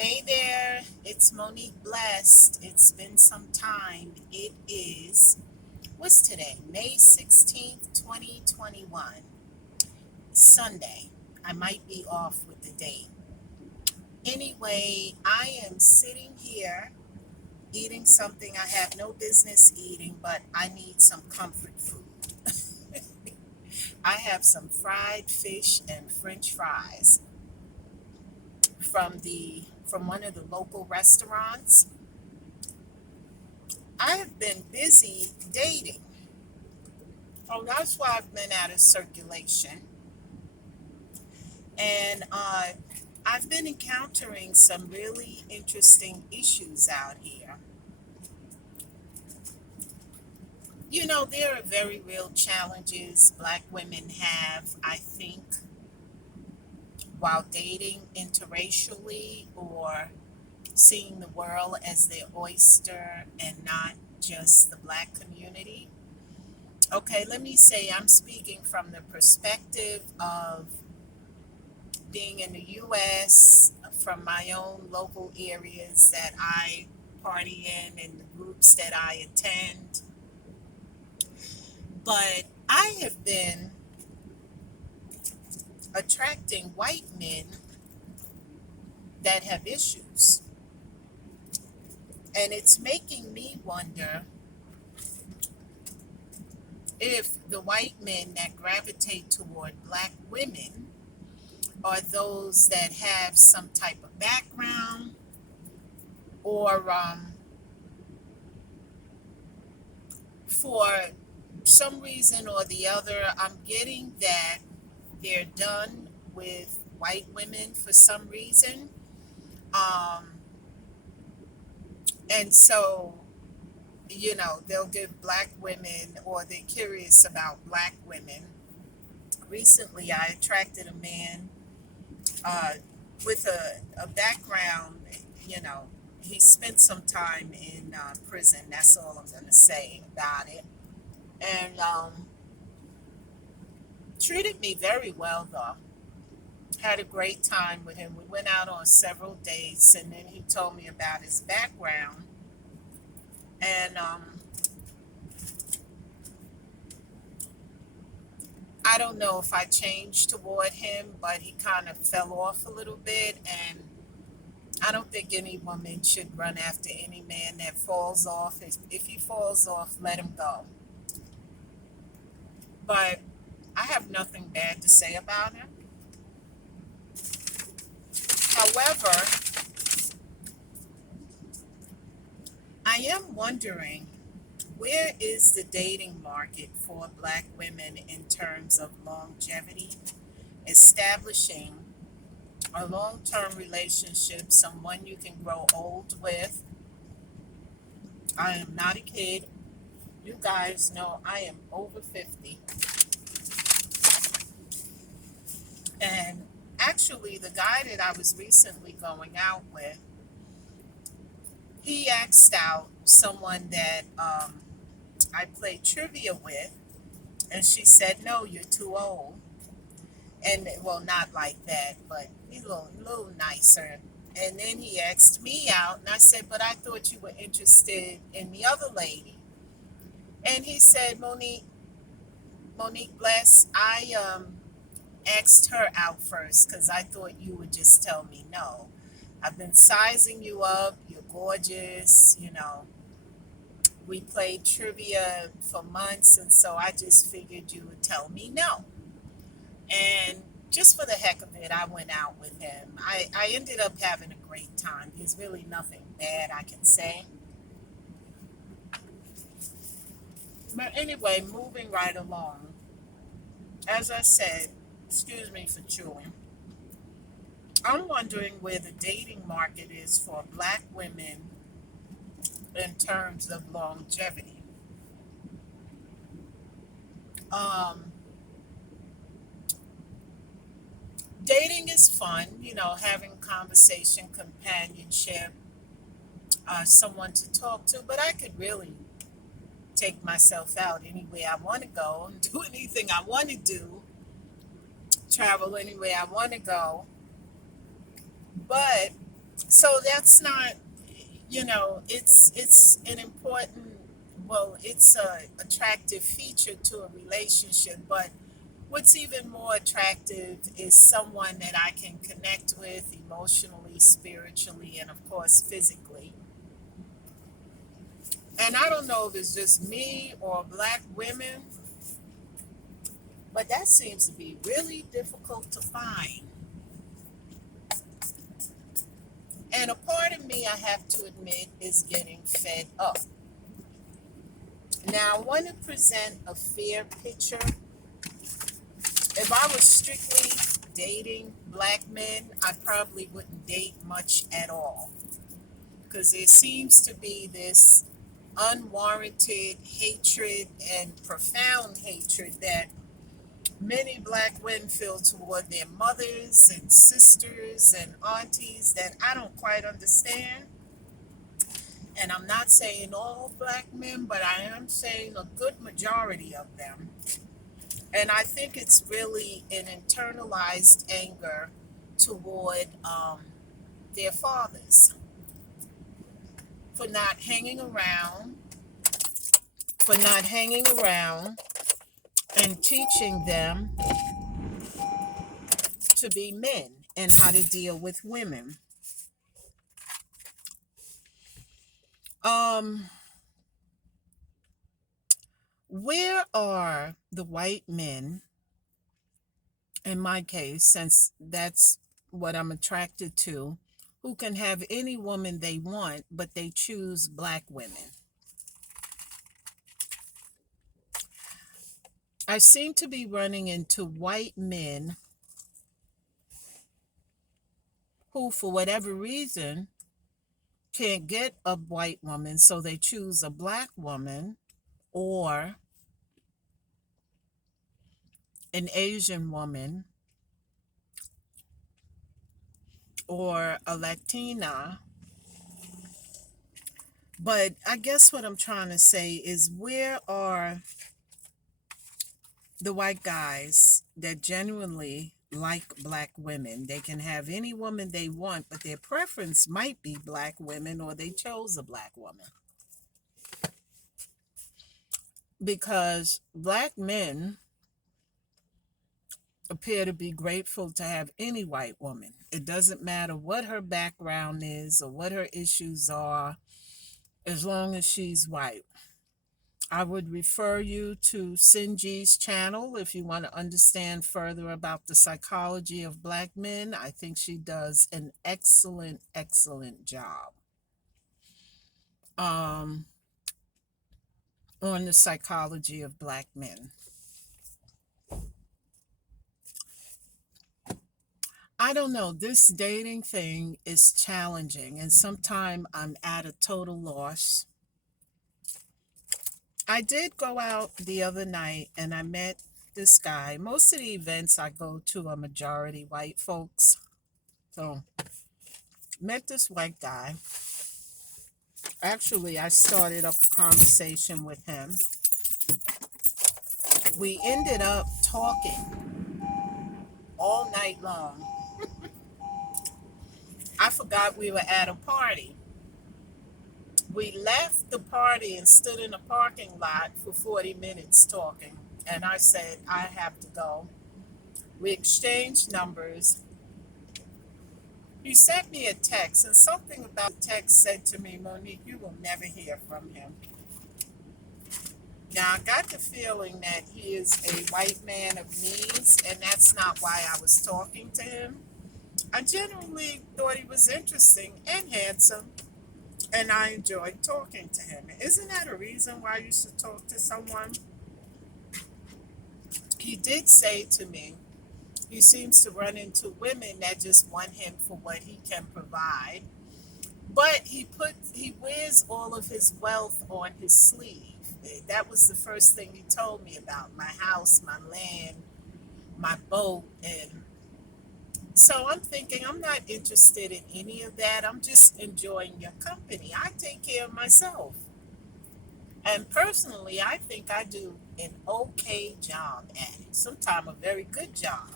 Hey there, it's Monique Blessed. It's been some time. It is, what's today? May 16th, 2021, Sunday. I might be off with the date. Anyway, I am sitting here eating something I have no business eating, but I need some comfort food. I have some fried fish and french fries from one of the local restaurants. I have been busy dating. Oh, that's why I've been out of circulation. And I've been encountering some really interesting issues out here. There are very real challenges Black women have, I think, while dating interracially or seeing the world as their oyster and not just the Black community. Okay, let me say I'm speaking from the perspective of being in the US, from my own local areas that I party in and the groups that I attend. But I have been attracting white men that have issues. And it's making me wonder if the white men that gravitate toward Black women are those that have some type of background or for some reason or the other, I'm getting that they're done with white women for some reason. Um, and so, they'll give Black women or they're curious about Black women. Recently, I attracted a man uh, with a background, you know, he spent some time in prison. That's all I'm going to say about it. And treated me very well, though. Had a great time with him. We went out on several dates, and then he told me about his background. And I don't know if I changed toward him, but he kind of fell off a little bit. And I don't think any woman should run after any man that falls off. If he falls off, let him go. But I have nothing bad to say about him. However, I am wondering, where is the dating market for Black women in terms of longevity, establishing a long term relationship, someone you can grow old with? I am not a kid. You guys know I am over 50. And actually, the guy that I was recently going out with, he asked out someone that I played trivia with, and she said, "No, you're too old." And well, not like that, but he's a little nicer. And then he asked me out, and I said, "But I thought you were interested in the other lady." And he said, Monique Bless, I asked her out first because I thought you would just tell me no. I've been sizing you up. You're gorgeous. We played trivia for months, and so I just figured you would tell me no. And just for the heck of it, I went out with him. I ended up having a great time. There's really nothing bad I can say. But anyway, moving right along. As I said, excuse me for chewing. I'm wondering where the dating market is for Black women in terms of longevity. Um, Dating is fun, having conversation, companionship, someone to talk to, but I could really take myself out anywhere I want to go and do anything I want to do, travel anywhere I want to go. But So that's not, it's an important, well, it's a attractive feature to a relationship, but what's even more attractive is someone that I can connect with emotionally, spiritually, and of course physically. And I don't know if it's just me or black women, but that seems to be really difficult to find. And a part of me, I have to admit, is getting fed up. Now, I want to present a fair picture. If I was strictly dating black men, I probably wouldn't date much at all. Because there seems to be this unwarranted hatred and profound hatred that many black women feel toward their mothers and sisters and aunties that I don't quite understand. And I'm not saying all black men, but I am saying a good majority of them. And I think it's really an internalized anger toward their fathers for not hanging around, for not hanging around and teaching them to be men and how to deal with women. Um, where are the white men, in my case, since that's what I'm attracted to, who can have any woman they want, but they choose black women? I seem to be running into white men who, for whatever reason, can't get a white woman, so they choose a black woman or an Asian woman or a Latina. But I guess what I'm trying to say is, where are the white guys that genuinely like black women? They can have any woman they want, but their preference might be black women or they chose a black woman. Because black men appear to be grateful to have any white woman. It doesn't matter what her background is or what her issues are, as long as she's white. I would refer you to Sinji's channel if you want to understand further about the psychology of black men. I think she does an excellent, excellent job um, on the psychology of black men. I don't know. This dating thing is challenging, and sometimes I'm at a total loss. I did go out the other night and I met this guy. Most of the events I go to are majority white folks. So, met this white guy. Actually, I started up a conversation with him. We ended up talking all night long. I forgot we were at a party. We left the party and stood in a parking lot for 40 minutes talking. And I said, I have to go. We exchanged numbers. He sent me a text, and something about the text said to me, Monique, you will never hear from him. Now, I got the feeling that he is a white man of means, and that's not why I was talking to him. I genuinely thought he was interesting and handsome, and I enjoyed talking to him. Isn't that a reason why you should talk to someone? He did say to me, he seems to run into women that just want him for what he can provide, but he wears all of his wealth on his sleeve. That was the first thing he told me about: my house, my land, my boat. And so I'm thinking, I'm not interested in any of that. I'm just enjoying your company. I take care of myself. And personally, I think I do an okay job at it. Sometimes a very good job.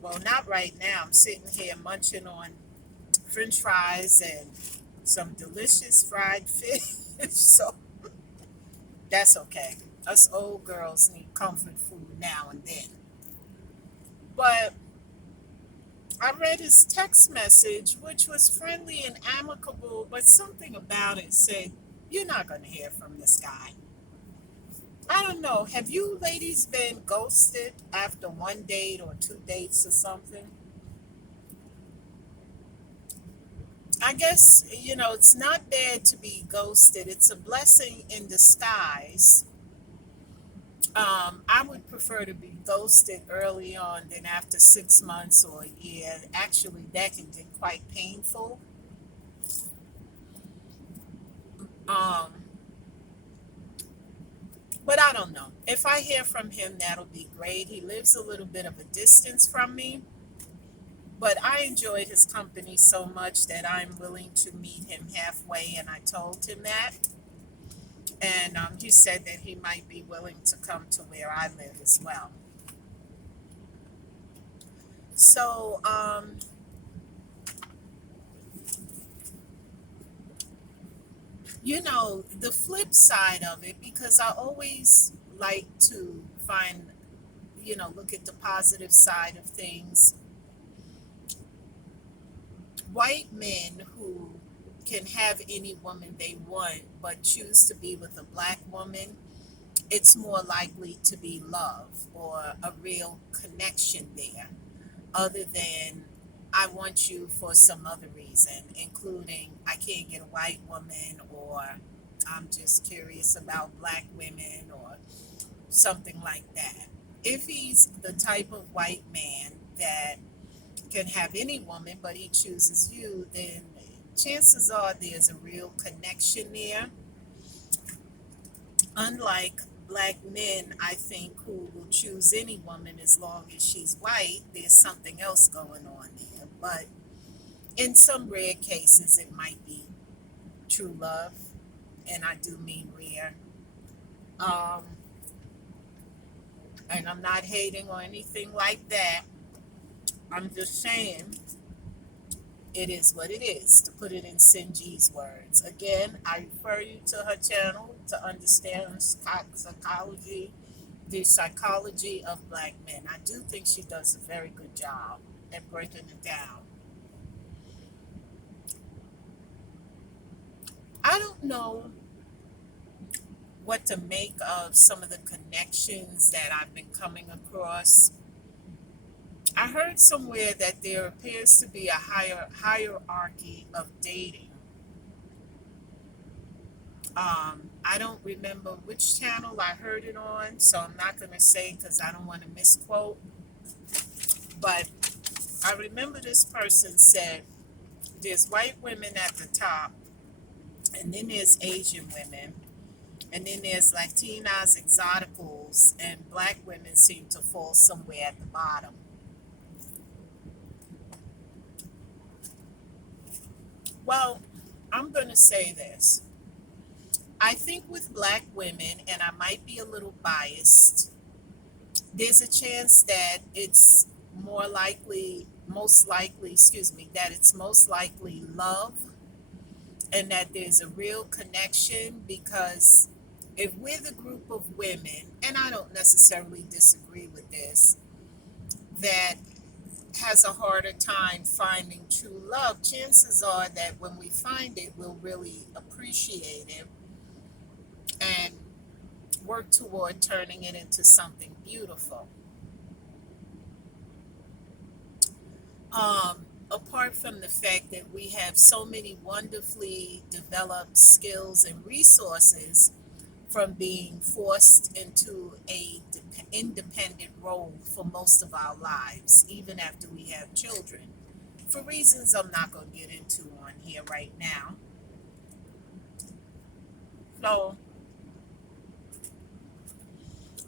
Well, not right now. I'm sitting here munching on French fries and some delicious fried fish. So that's okay. Us old girls need comfort food now and then. But I read his text message, which was friendly and amicable, but something about it said, "You're not going to hear from this guy." I don't know. Have you ladies been ghosted after one date or two dates or something? I guess, it's not bad to be ghosted. It's a blessing in disguise. I would prefer to be ghosted early on than after 6 months or a year. Actually, that can get quite painful. Um, but I don't know. If I hear from him, that'll be great. He lives a little bit of a distance from me, but I enjoyed his company so much that I'm willing to meet him halfway, and I told him that. And he said that he might be willing to come to where I live as well. So, the flip side of it, because I always like to find, look at the positive side of things. White men who can have any woman they want but choose to be with a black woman, it's more likely to be love or a real connection there, other than I want you for some other reason, including I can't get a white woman, or I'm just curious about black women, or something like that. If he's the type of white man that can have any woman, but he chooses you, then chances are there's a real connection there. Unlike black men, I think, who will choose any woman as long as she's white, there's something else going on there. But in some rare cases, it might be true love, and I do mean rare. Um, and I'm not hating or anything like that. I'm just saying it is what it is, to put it in Sinji's words. Again, I refer you to her channel to understand psychology, the psychology of black men. I do think she does a very good job at breaking it down. I don't know what to make of some of the connections that I've been coming across. I heard somewhere that there appears to be a hierarchy of dating. I don't remember which channel I heard it on, so I'm not going to say because I don't want to misquote. But I remember this person said there's white women at the top, and then there's Asian women, and then there's Latinas, exoticals, and black women seem to fall somewhere at the bottom. Well, I'm going to say this. I think with black women, and I might be a little biased, there's a chance that it's most likely, excuse me, that it's most likely love, and that there's a real connection, because if we're the group of women, and I don't necessarily disagree with this, that has a harder time finding true love, chances are that when we find it, we'll really appreciate it and work toward turning it into something beautiful. Apart from the fact that we have so many wonderfully developed skills and resources from being forced into a independent role for most of our lives, even after we have children, for reasons I'm not going to get into on here right now. So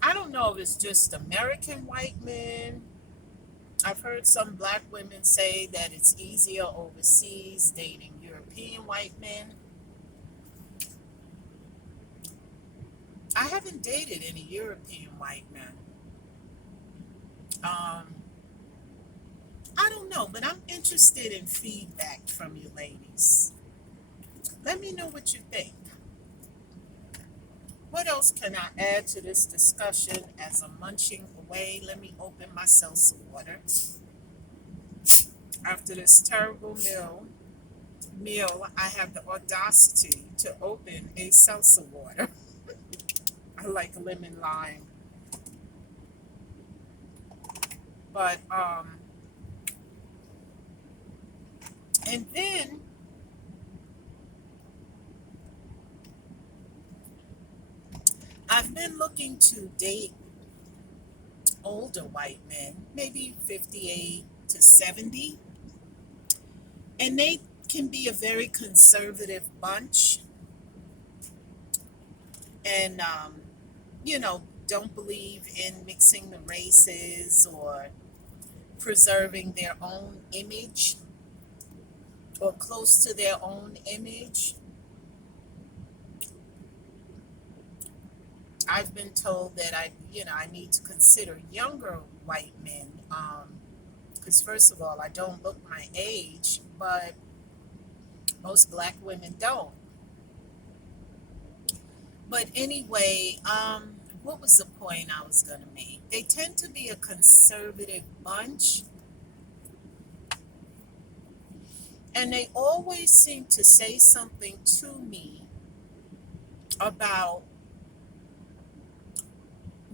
I don't know if it's just American white men. I've heard some black women say that it's easier overseas dating European white men. I haven't dated any European white men. Um, I don't know, but I'm interested in feedback from you ladies. Let me know what you think. What else can I add to this discussion as I'm munching away? Let me open myself some water. After this terrible meal, I have the audacity to open a salsa water. I like lemon lime. But and then I've been looking to date older white men, maybe 58 to 70, and they can be a very conservative bunch and don't believe in mixing the races or preserving their own image or close to their own image. I've been told that I need to consider younger white men, because first of all, I don't look my age, but most black women don't. But anyway, what was the point I was going to make? They tend to be a conservative bunch, and they always seem to say something to me about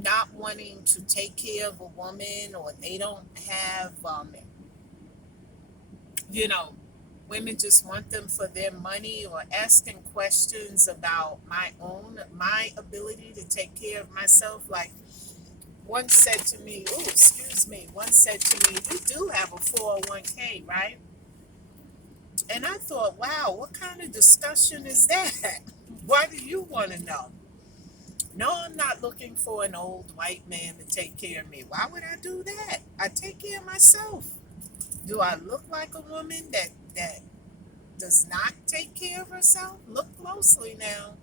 not wanting to take care of a woman, or they don't have, women just want them for their money, or asking questions about my ability to take care of myself. Like one said to me, oh, excuse me, one said to me, you do have a 401k, right? And I thought, wow, what kind of discussion is that? Why do you want to know? No, I'm not looking for an old white man to take care of me. Why would I do that? I take care of myself. Do I look like a woman that does not take care of herself? Look closely now.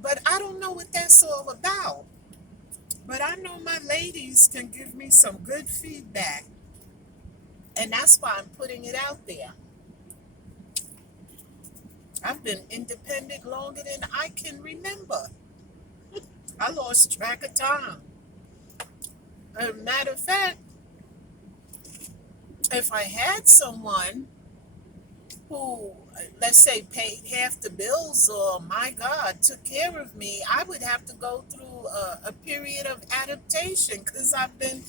But I don't know what that's all about. But I know my ladies can give me some good feedback. And that's why I'm putting it out there. I've been independent longer than I can remember. I lost track of time. As a matter of fact, if I had someone who, let's say, paid half the bills, or my God, took care of me, I would have to go through a period of adaptation because I've been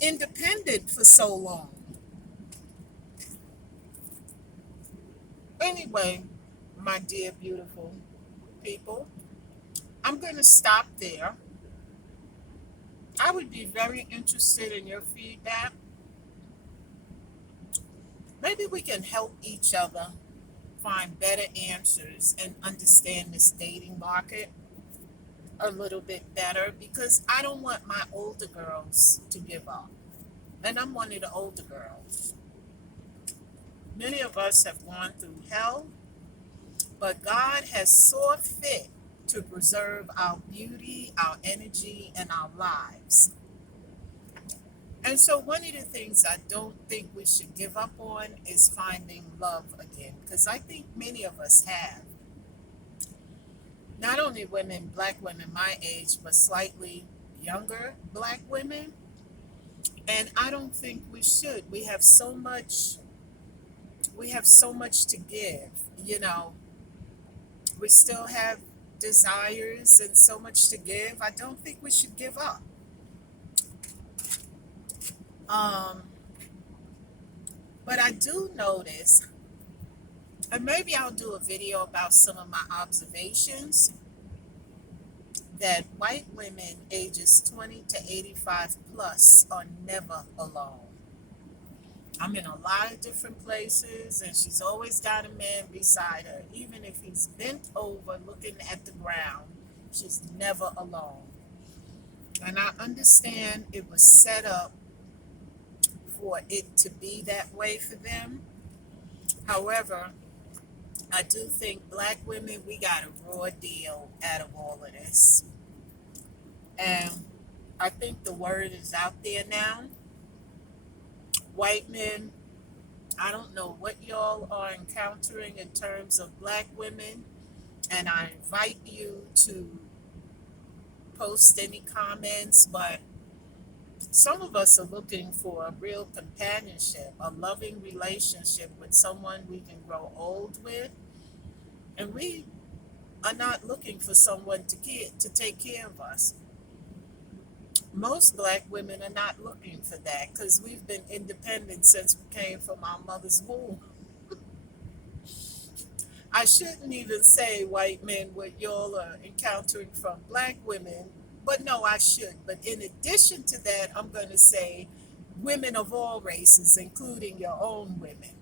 independent for so long. Anyway, my dear, beautiful people, I'm going to stop there. I would be very interested in your feedback. Maybe we can help each other find better answers and understand this dating market a little bit better, because I don't want my older girls to give up. And I'm one of the older girls. Many of us have gone through hell, but God has saw fit to preserve our beauty, our energy, and our lives. And so one of the things I don't think we should give up on is finding love again, because I think many of us have. Not only women, black women my age, but slightly younger black women. And I don't think we should. We have so much to give, We still have desires and so much to give. I don't think we should give up. But I do notice, and maybe I'll do a video about some of my observations, that white women ages 20 to 85 plus are never alone. I'm in a lot of different places, and she's always got a man beside her. Even if he's bent over looking at the ground, she's never alone. And I understand it was set up for it to be that way for them. However, I do think black women, we got a raw deal out of all of this. And I think the word is out there now. white men, I don't know what y'all are encountering in terms of black women, and I invite you to post any comments, but some of us are looking for a real companionship, a loving relationship with someone we can grow old with, and we are not looking for someone to take care of us. Most black women are not looking for that because we've been independent since we came from our mother's womb. I shouldn't even say white men what y'all are encountering from black women, but no, I should. But in addition to that, I'm going to say women of all races, including your own women.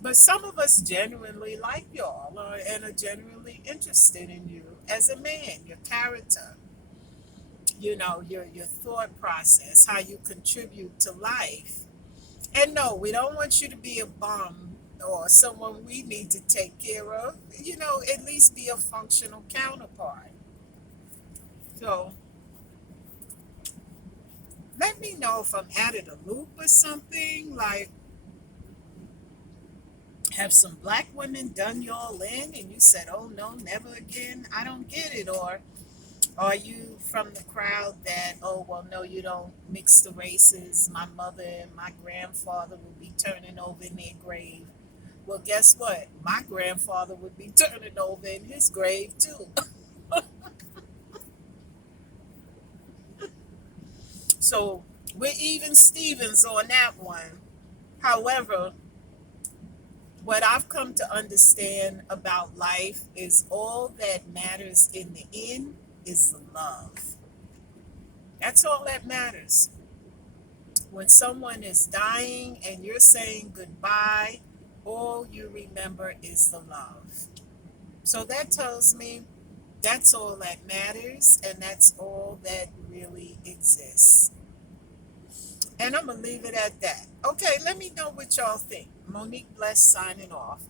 But some of us genuinely like y'all and are genuinely interested in you as a man, your character, your thought process, how you contribute to life. And no, we don't want you to be a bum or someone we need to take care of. At least be a functional counterpart. So let me know if I'm out of the loop or something. Like, have some black women done y'all in and you said, oh no, never again? I don't get it. Or are you from the crowd that, oh, well, no, you don't mix the races? My mother and my grandfather would be turning over in their grave. Well, guess what? My grandfather would be turning over in his grave too. So we're even Stevens on that one. However, what I've come to understand about life is all that matters in the end is the love. That's all that matters. When someone is dying and you're saying goodbye, all you remember is the love. So that tells me that's all that matters, and that's all that really exists. And I'm going to leave it at that. Okay, let me know what y'all think. Monique Bless signing off.